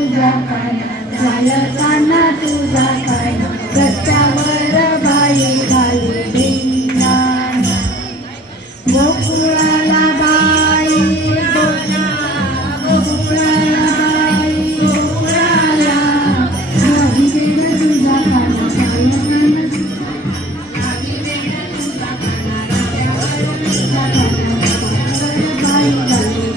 तुझा काना चालताना तुझा काना रस्त्यावर बाई घाली धिंगाणा गोकुळाला बाई गोकुळाला बाई गोकुळाला नाही वेळ तुझा काना चालताना बाई घाली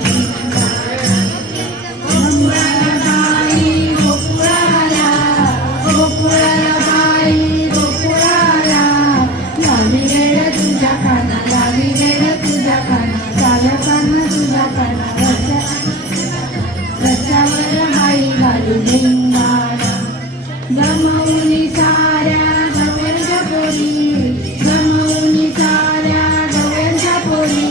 रस्त्यावर बाई घाली धिंगाणा गमावली साऱ्या गव्यांच्या पोरी गमावली साऱ्या गव्यांच्या पोरी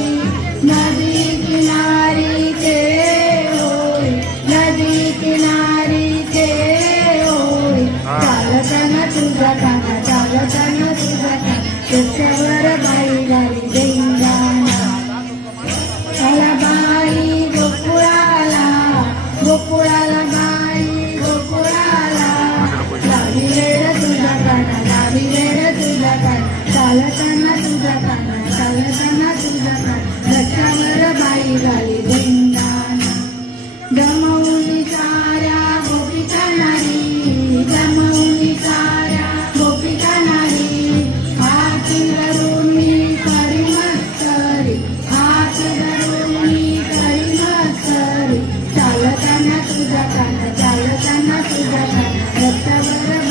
नदी किनारी खेळ होय नदी किनारी खेळ होय चालताना तुझा काना चालताना तुझा काना रस्त्यावर बाई घाली धिंगाणा चला बाई गोकुळाला गोकुळाला बाई गोकुळाला लावी वेळ तुझा काना लावी वेळ तुझा काना चालताना तुझा काना चालताना तुझा काना रस्त्यावर बाई घाली धिंगाणा गमावली साऱ्या गोपिका नारी गमावली साऱ्या गोपिका नारी हात धरून मी करी मस्करी हात धरून मी करी मस्करी चालताना तुझा काना चालताना तुझा काना रस्त्यावर